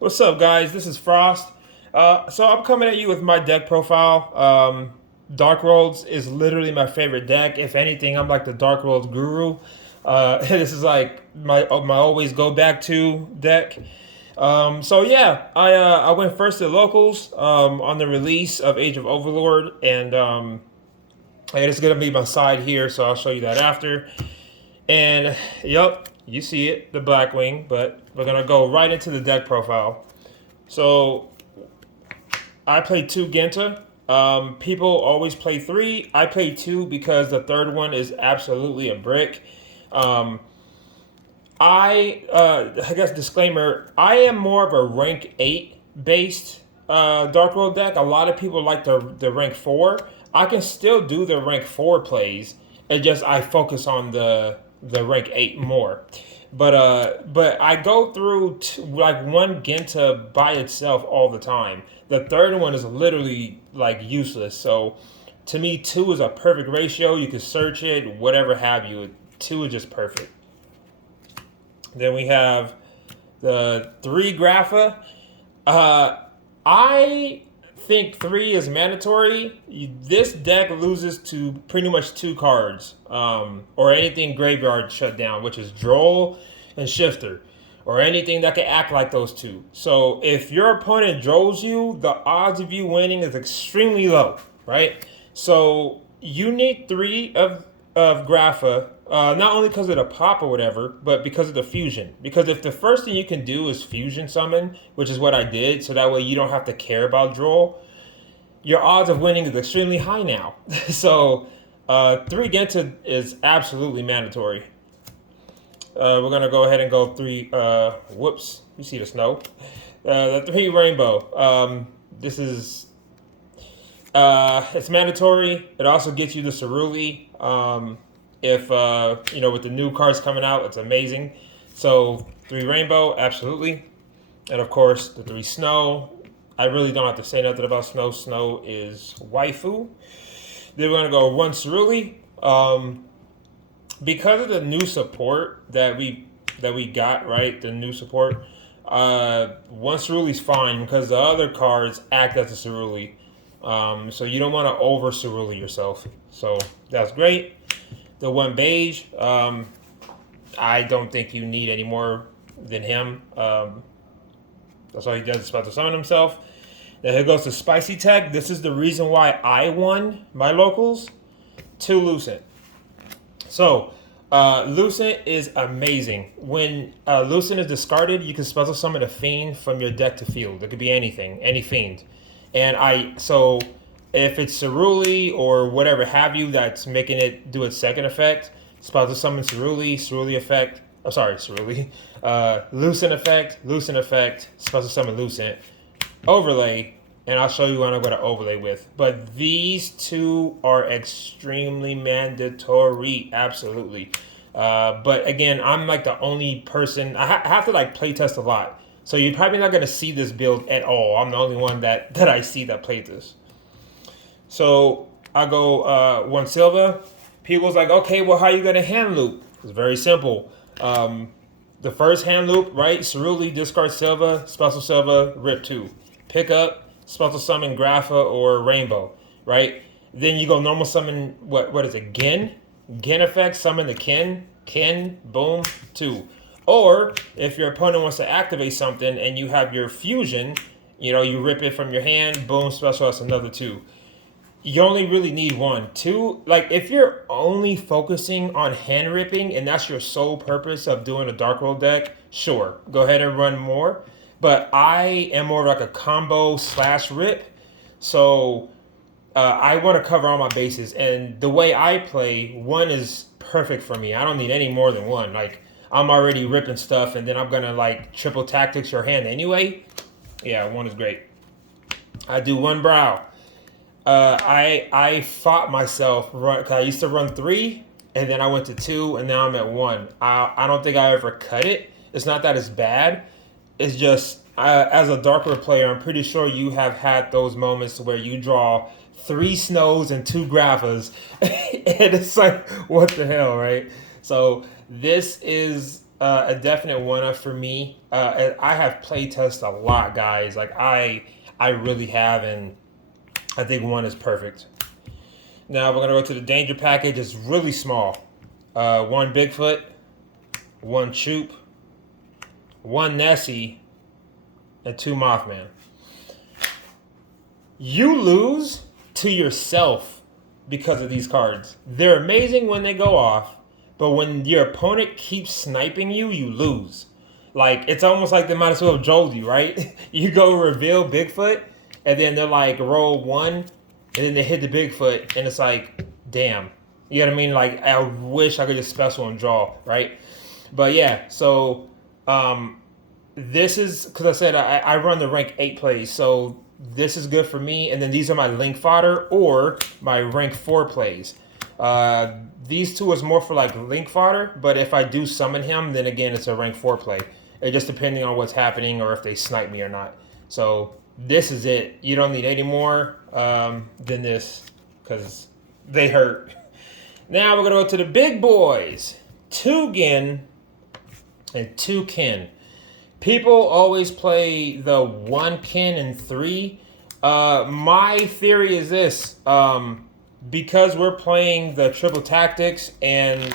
What's up, guys? This is Frost. So I'm coming at you with my deck profile. Darkworlds is literally my favorite deck. If anything, I'm like the Darkworlds guru. This is like my always go back to deck. So yeah, I went first to locals on the release of Age of Overlord, and it's gonna be my side here, so I'll show you that after. And yep, you see it, the Blackwing, but we're gonna go right into the deck profile. So I play two Genta. People always play three. I play two because the third one is absolutely a brick. Um, I guess disclaimer. I am more of a rank 8 based Dark World deck. A lot of people like the rank 4. I can still do the rank 4 plays. It just I focus on the rank 8 more. But I go through like one Genta by itself all the time. The third one is literally like useless. So to me, two is a perfect ratio. You can search it, whatever have you. Two is just perfect. Then we have the three Grapha. I think three is mandatory. This deck loses to pretty much two cards, or anything graveyard shut down, which is Droll and Shifter, or anything that can act like those two. So if your opponent drolls you, the odds of you winning is extremely low, right? So you need three of Grapha, not only because of the pop or whatever, but because of the fusion. Because if the first thing you can do is fusion summon, which is what I did, so that way you don't have to care about Droll, your odds of winning is extremely high now. So three Genta is absolutely mandatory. We're gonna go ahead and go three. Whoops, you see the snow. The three Rainbow. This is it's mandatory. It also gets you the Ceruli. If with the new cards coming out, it's amazing. So three Rainbow, absolutely, and of course the three Snow. I really don't have to say nothing about Snow. Snow is waifu. Then we're gonna go one Ceruli. Because of the new support that we got, right? The new support. One Cerulean's fine because the other cards act as a Ceruli. So you don't want to over Ceruli yourself. So that's great. The one Beige, I don't think you need any more than him. That's all he does is about to summon himself. Then here goes to Spicy Tech. This is the reason why I won my locals. Two Lucent. So, Lucent is amazing. When Lucent is discarded, you can special summon a fiend from your deck to field. It could be anything, any fiend. So if it's Ceruli or whatever have you that's making it do its second effect, special summon Ceruli, Ceruli effect. Oh, sorry, Ceruli. Lucent effect, special summon Lucent, overlay, and I'll show you what I'm going to overlay with. But these two are extremely mandatory, absolutely. But again, I'm like the only person. I have to like play test a lot, so you're probably not going to see this build at all. I'm the only one that I see that played this. So I go one Silva. People's like, okay, well, how are you going to hand loop? It's very simple. The first hand loop, right? Ceruli, discard Silva, special Silva, rip two. Pick up, special summon Grapha or Rainbow, right? Then you go normal summon, what is it, Gen? Gen effect, summon the Ken, boom, two. Or if your opponent wants to activate something and you have your fusion, you rip it from your hand, boom, special, that's another two. You only really need one. Two, like if you're only focusing on hand ripping and that's your sole purpose of doing a Dark World deck, sure, go ahead and run more. But I am more like a combo / rip. So I want to cover all my bases. And the way I play, one is perfect for me. I don't need any more than one. Like I'm already ripping stuff and then I'm going to like triple tactics your hand anyway. Yeah, one is great. I do one Brow. I fought myself. I used to run three, and then I went to two, and now I'm at one. I don't think I ever cut it. It's not that it's bad. It's just as a darker player, I'm pretty sure you have had those moments where you draw three Snows and two Graphas, and it's like, what the hell, right? So this is a definite one-up for me. I have playtested a lot, guys. Like I really have, and I think one is perfect. Now we're gonna go to the danger package. It's really small. One Bigfoot, one Choop, one Nessie, and two Mothman. You lose to yourself because of these cards. They're amazing when they go off, but when your opponent keeps sniping you, you lose. Like, it's almost like they might as well have trolled you, right? You go reveal Bigfoot, and then they're like, roll one, and then they hit the Bigfoot, and it's like, damn. You know what I mean? Like, I wish I could just special and draw, right? But yeah, so this is, because I said I run the rank 8 plays, so this is good for me. And then these are my link fodder or my rank 4 plays. These two is more for like link fodder, but if I do summon him, then again, it's a rank 4 play. It just depending on what's happening or if they snipe me or not. So this is it. You don't need any more than this because they hurt. Now we're going to go to the big boys. 2 Gin and 2 Kin. People always play the 1 Kin and 3. My theory is this. Because we're playing the triple tactics and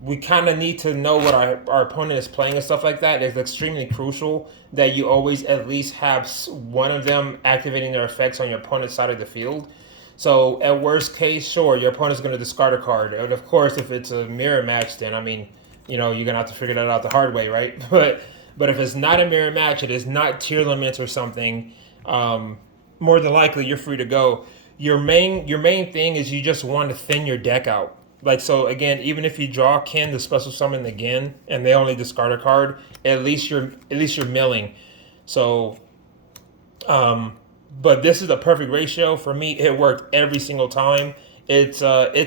we kind of need to know what our opponent is playing and stuff like that, it's extremely crucial that you always at least have one of them activating their effects on your opponent's side of the field. So at worst case, sure, your opponent's going to discard a card. And of course, if it's a mirror match, then, I mean, you know, you're going to have to figure that out the hard way, right? But if it's not a mirror match, it is not tier limits or something, more than likely you're free to go. Your main thing is you just want to thin your deck out. Like, so again, even if you draw Kin to special summon again and they only discard a card, at least you're milling. So but this is a perfect ratio for me. It worked every single time. It's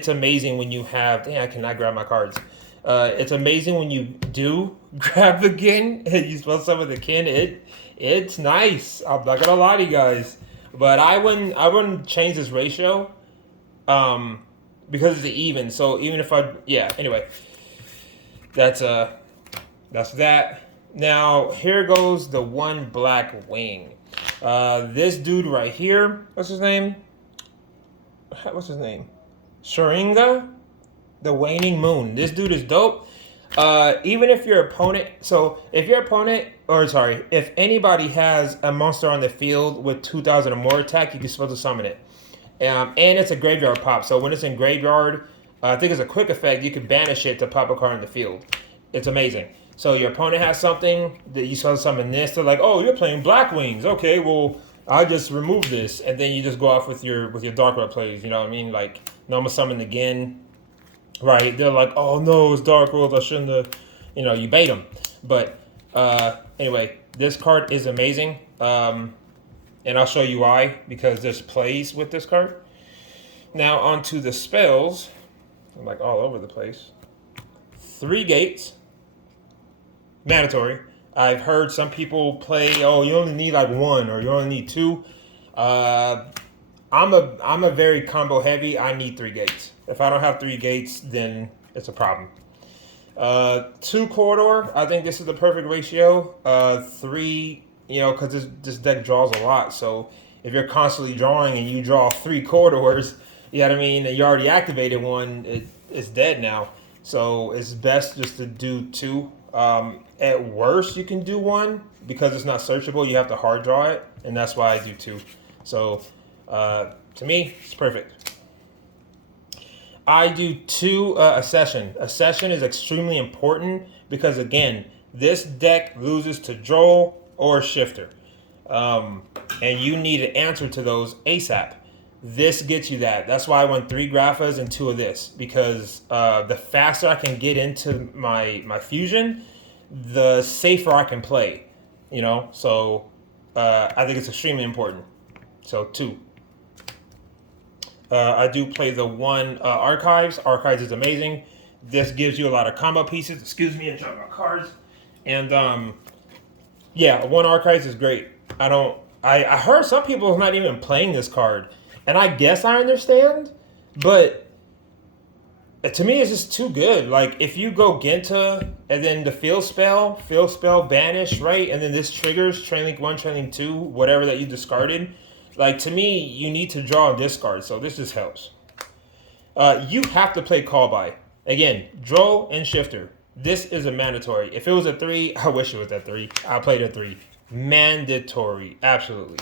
amazing when you have, I cannot grab my cards. It's amazing when you do grab the Kin and you special summon the Kin. It's nice. I'm not gonna lie to you guys. But I wouldn't change this ratio because it's even. So even if anyway. That's that. Now here goes the 1 Black Wing. This dude right here, what's his name? Sharinga, the Waning Moon. This dude is dope. Even if your opponent, if anybody has a monster on the field with 2,000 or more attack, you can supposed to summon it. And it's a graveyard pop, so when it's in graveyard, I think it's a quick effect, you can banish it to pop a card in the field. It's amazing. So your opponent has something that you supposed to summon this, they're like, oh, you're playing Black Wings. Okay, well, I'll just remove this, and then you just go off with your Darkworld plays, you know what I mean? Like, no, I'm gonna summon again. Right, they're like, oh no, it's Darkworld, I shouldn't have, you bait them. But anyway, this card is amazing, and I'll show you why, because there's plays with this card. Now onto the spells. I'm like all over the place. 3 gates, mandatory. I've heard some people play, oh, you only need like 1 or you only need 2. I'm a very combo heavy. I need 3 gates. If I don't have 3 gates, then it's a problem. 2 corridor. I think this is the perfect ratio. 3, because this deck draws a lot. So if you're constantly drawing and you draw 3 corridors, you know what I mean, and you already activated 1, it's dead now. So it's best just to do 2. At worst, you can do 1 because it's not searchable. You have to hard draw it, and that's why I do 2. So to me, it's perfect. I do 2 a session. A session is extremely important because, again, this deck loses to Droll or Shifter. And you need an answer to those ASAP. This gets you that. That's why I went 3 Graphas and 2 of this. Because the faster I can get into my fusion, the safer I can play. So I think it's extremely important. So 2. I do play the 1 Archives. Archives is amazing. This gives you a lot of combo pieces. Excuse me, I dropped my cards. And 1 Archives is great. I heard some people are not even playing this card. And I guess I understand. But To me, it's just too good. Like, if you go Genta and then the field spell, banish, right? And then this triggers Train Link 1, Train Link 2, whatever that you discarded. Like, to me, you need to draw and discard, so this just helps. You have to play Call By. Again, Droll and Shifter. This is a mandatory. If it was a 3, I wish it was a 3. I played a 3. Mandatory. Absolutely.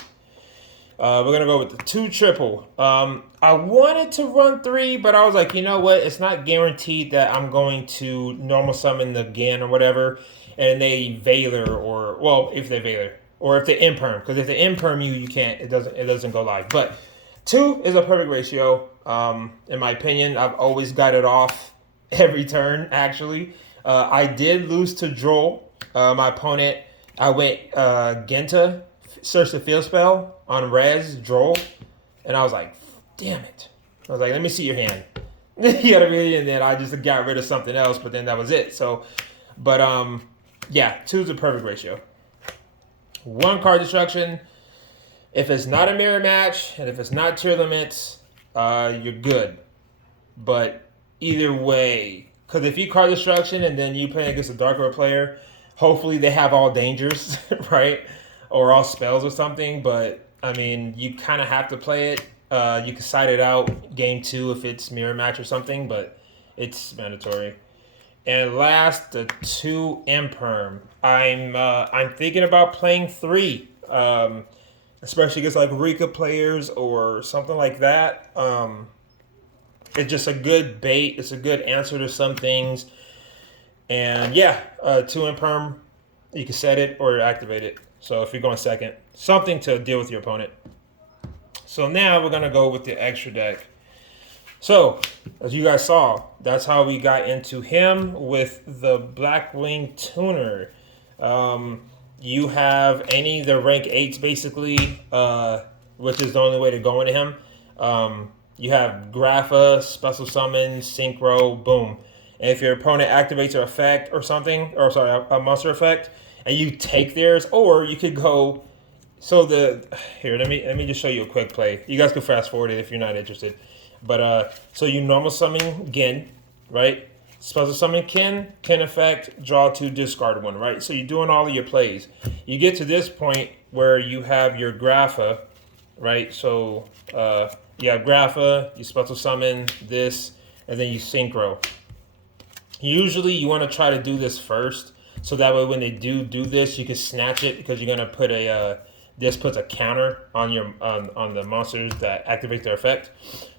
We're going to go with the 2 triple. I wanted to run 3, but I was like, you know what? It's not guaranteed that I'm going to normal summon the Gan or whatever, and they Veiler or, well, if they Veiler, or if they Imperm. Because if they Imperm you can't, it doesn't go live. But 2 is a perfect ratio. In my opinion, I've always got it off every turn, actually. I did lose to Droll. My opponent, I went Genta, search the field spell on Res, Droll, and I was like, damn it. I was like, let me see your hand. You know what I mean? And then I just got rid of something else, but then that was it. So, but yeah, 2 is a perfect ratio. 1 card destruction. If it's not a mirror match, and if it's not tier limits, you're good. But either way, because if you card destruction and then you play against a Darkworld player, hopefully they have all dangers, right? Or all spells or something. But, I mean, you kind of have to play it. You can side it out game 2 if it's mirror match or something, but it's mandatory. And last, the 2 Imperm. I'm thinking about playing 3. Especially against like Rika players or something like that. It's just a good bait. It's a good answer to some things. And yeah, 2 Imperm, you can set it or activate it. So if you're going second, something to deal with your opponent. So now we're going to go with the extra deck. So, as you guys saw, that's how we got into him with the Blackwing Tuner. You have any of the rank 8s basically, which is the only way to go into him. You have Grapha, Special Summon, Synchro, boom. And if your opponent activates an effect or something, or sorry, a monster effect, and you take theirs, or you could go. So here, let me just show you a quick play. You guys can fast forward it if you're not interested. But so you normal summon Gin, right? Special summon Kin effect, draw 2, discard 1, right? So you're doing all of your plays. You get to this point where you have your Grapha, right? So you have Grapha, you special summon this, and then you Synchro. Usually you want to try to do this first, so that way when they do this, you can snatch it because you're going to put this puts a counter on your on the monsters that activate their effect.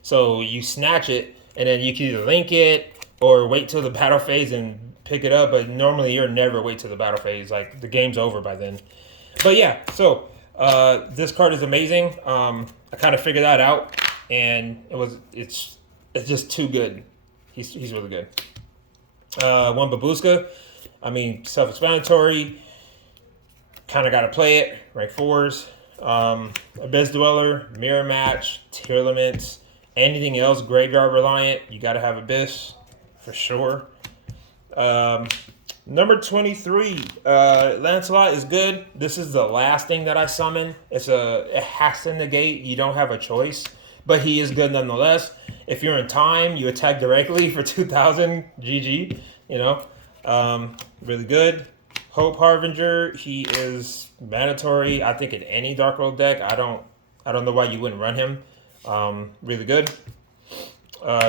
So you snatch it, and then you can either link it or wait till the battle phase and pick it up. But normally you're never wait till the battle phase. Like, the game's over by then. But yeah, so this card is amazing. I kind of figured that out, and it's just too good. He's really good. 1 Babushka. I mean, self-explanatory. Kind of got to play it. Rank 4s. Abyss Dweller, Mirror Match, Tier Limits. Anything else graveyard reliant, you got to have Abyss for sure. Number 23, Lancelot is good. This is the last thing that I summon. It has to negate. You don't have a choice, but he is good nonetheless. If you're in time, you attack directly for 2,000. GG. You know, really good. Hope Harbinger, he is mandatory. I think in any Darkworld deck, I don't know why you wouldn't run him. Really good.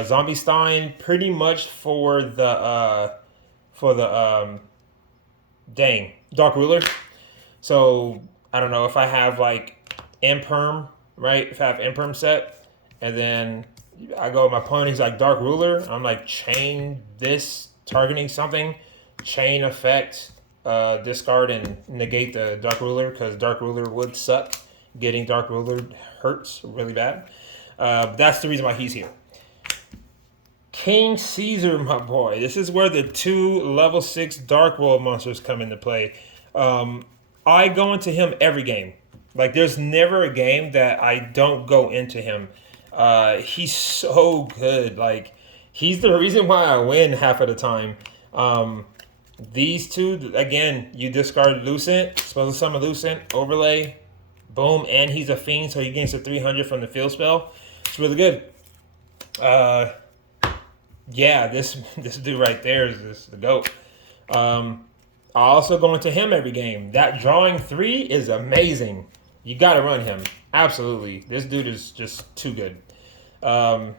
Zombie Stein, pretty much for the Dark Ruler. So I don't know if I have like Imperm, right? If I have Imperm set, and then I go with my opponent, he's like Dark Ruler. I'm like chain this, targeting something, chain effect, discard and negate the Dark Ruler, because Dark Ruler would suck. Getting Dark Ruler hurts really bad. That's the reason why he's here. King Caesar, my boy. This is where the 2 level 6 Darkworld monsters come into play. I go into him every game. Like, there's never a game that I don't go into him. He's so good. Like, he's the reason why I win half of the time. These 2, again, you discard Lucent, special summon Lucent, overlay, boom, and he's a fiend, so he gains a 300 from the field spell. It's really good. Yeah, this dude right there is the GOAT. I also go into him every game. That drawing 3 is amazing. You got to run him. Absolutely. This dude is just too good. Um,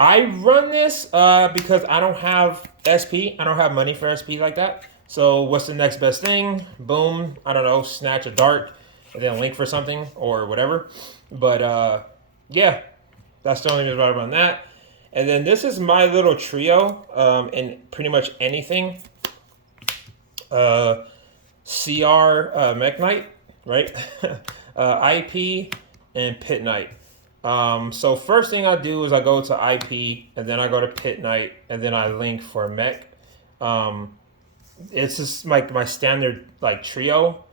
I run this because I don't have SP. I don't have money for SP like that. So what's the next best thing? Boom. I don't know. Snatch a dart and then link for something or whatever. But yeah, that's the only reason why I run that. And then this is my little trio in pretty much anything. CR Mech Knight, right? IP and Pit Knight. So first thing I do is I go to IP and then I go to Pit Knight and then I link for Mech. It's just like my standard like trio.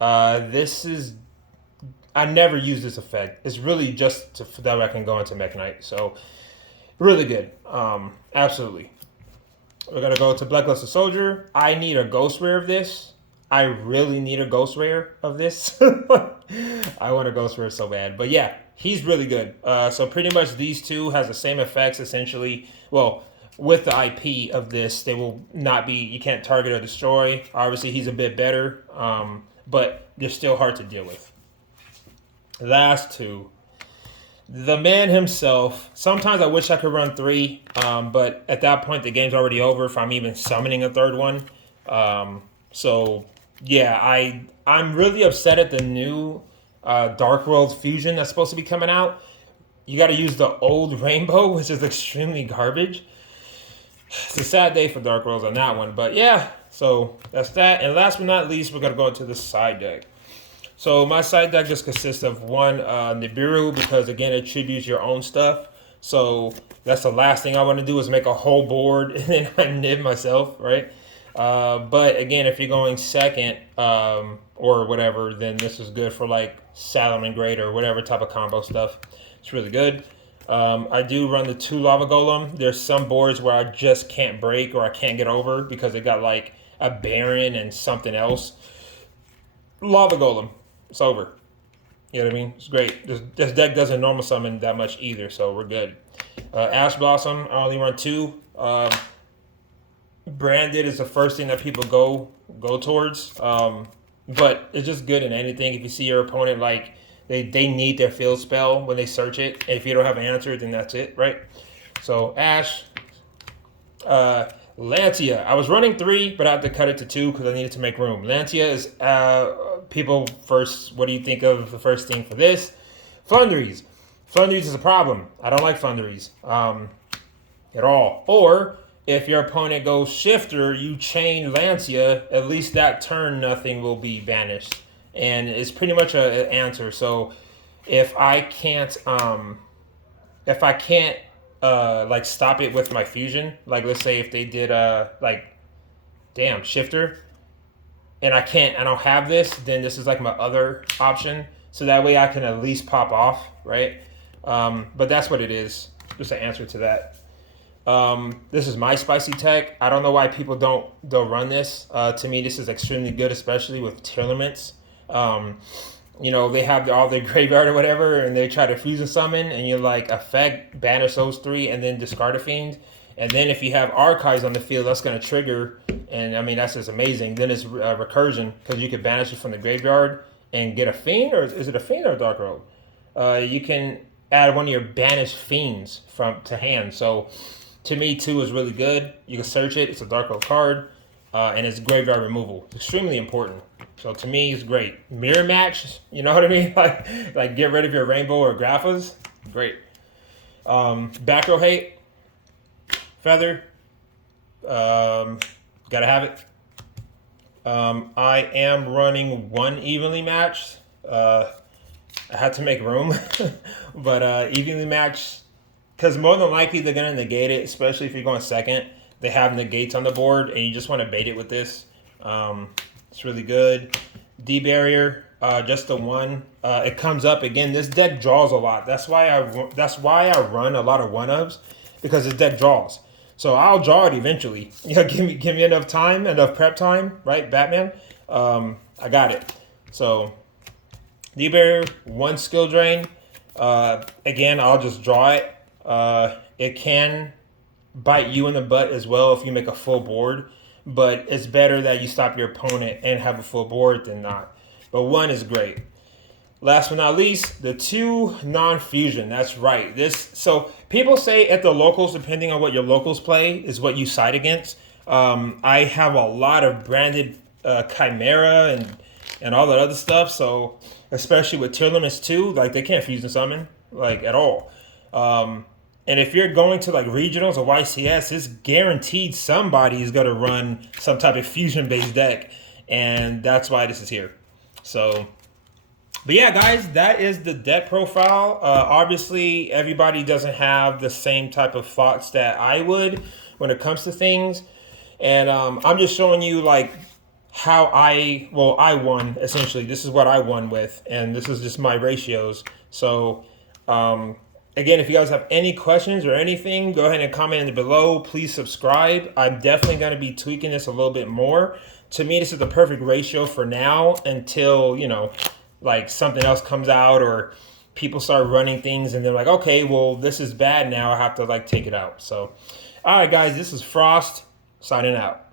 This is I never use this effect. It's really just to, that I can go into Mech Knight. So really good. Absolutely. We're gonna go to Blacklusted Soldier. I need a ghost rare of this. I really need a ghost rare of this. I want a ghost rare so bad. But yeah, he's really good. So pretty much these two has the same effects essentially. Well, with the IP of this, they will not be. You can't target or destroy. Obviously, he's a bit better, but they're still hard to deal with. Last two. The man himself. Sometimes I wish I could run 3, but at that point the game's already over if I'm even summoning a third one. So yeah, I'm really upset at the new Darkworld fusion that's supposed to be coming out. You got to use the old Rainbow, which is extremely garbage. It's a sad day for Darkworlds on that one, but yeah. So that's that. And last but not least, we're gonna go into the side deck. So my side deck just consists of one Nibiru because again it tributes your own stuff. So that's the last thing I want to do is make a whole board and then I nib myself, right? But again, if you're going second or whatever, then this is good for like Salomon Great or whatever type of combo stuff. It's really good. I do run the 2 Lava Golem. There's some boards where I just can't break or I can't get over because they got like a Baron and something else. Lava Golem. It's over. You know what I mean? It's great. This deck doesn't normal summon that much either, so we're good. Ash Blossom, I only run 2. Branded is the first thing that people go towards. But it's just good in anything. If you see your opponent, like, they need their field spell when they search it. If you don't have an answer, then that's it, right? So, Ash. Lantia. I was running 3, but I had to cut it to 2 because I needed to make room. Lantia is people first. What do you think of the first thing for this? Flunderies. Flunderies is a problem. I don't like Flunderies at all. Or if your opponent goes Shifter, you chain Lancia. At least that turn, nothing will be banished, and it's pretty much an answer. So if I can't like stop it with my fusion. Like let's say if they did Shifter, and I don't have this, then this is like my other option. So that way I can at least pop off, right? But that's what it is. Just an answer to that. This is my spicy tech. I don't know why people don't run this. To me, this is extremely good, especially with tournaments. They have all their graveyard or whatever, and they try to fusion summon, and you're like, effect, banish those 3, and then discard a fiend. And then if you have archives on the field, that's going to trigger, and I mean, that's just amazing. Then it's recursion, because you could banish it from the graveyard and get a fiend, or is it a fiend or a Darkworld? You can add one of your banished fiends to hand. So to me, 2 is really good. You can search it. It's a Darkworld card, and it's graveyard removal. It's extremely important. So to me, it's great. Mirror match, you know what I mean? like get rid of your rainbow or Graphas. Great. Back row hate. Feather. Gotta have it. I am running 1 evenly matched. I had to make room. But evenly matched, because more than likely they're going to negate it, especially if you're going second. They have negates on the board, and you just want to bait it with this. It's really good. D-barrier, just the 1. It comes up again. This deck draws a lot. That's why I run a lot of 1-ofs, because this deck draws. So I'll draw it eventually. Give me enough time, enough prep time, right? Batman. I got it. So D-barrier, 1 skill drain. Again, I'll just draw it. It can bite you in the butt as well if you make a full board. But it's better that you stop your opponent and have a full board than not. But one is great. Last but not least, the two non-fusion. That's right. So people say at the locals, depending on what your locals play, is what you side against. I have a lot of branded Chimera and all that other stuff. So especially with tier limits too, like they can't fusion summon like at all. And if you're going to like regionals or YCS, it's guaranteed somebody is going to run some type of fusion based deck, and that's why this is here. So. But yeah, guys, that is the deck profile. Obviously, everybody doesn't have the same type of thoughts that I would when it comes to things. And I'm just showing you like how I won essentially. This is what I won with, and this is just my ratios. So again, if you guys have any questions or anything, go ahead and comment in below. Please subscribe. I'm definitely going to be tweaking this a little bit more. To me, this is the perfect ratio for now until, like something else comes out or people start running things and they're like, okay, well, this is bad now. I have to like take it out. So, all right, guys, this is Frost signing out.